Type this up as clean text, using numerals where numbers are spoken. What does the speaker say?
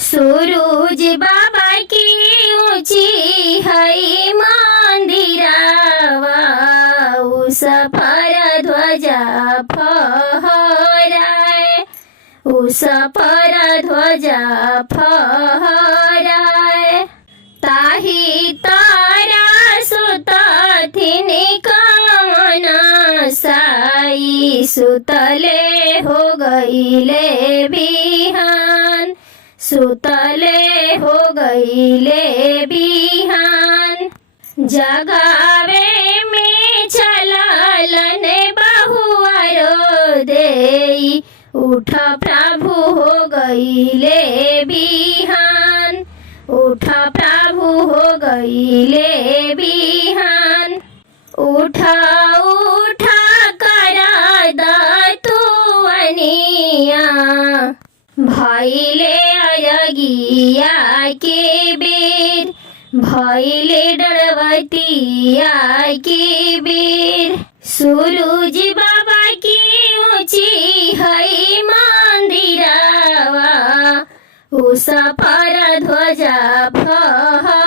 सूरज बाबा की ऊंची है मंदिरावा, उस पर ध्वजा फहराए, उस पर ध्वजा फहराए। ताही तारा सुतथिन कवन साई, सुतले हो गईले बिहान, सुतले हो गईले बिहान। जगावे में चललन बहुआरो देई, उठ प्रभु हो गईले बिहान, उठ प्रभु हो गईले बिहान। उठा उठा करा दतुवनिया, भैले अरगिया के बेर, भैले डरवतिया के बेर। सूरज बाबा की ऊंची है मंदिरावा, उस पर ध्वजा फहराए,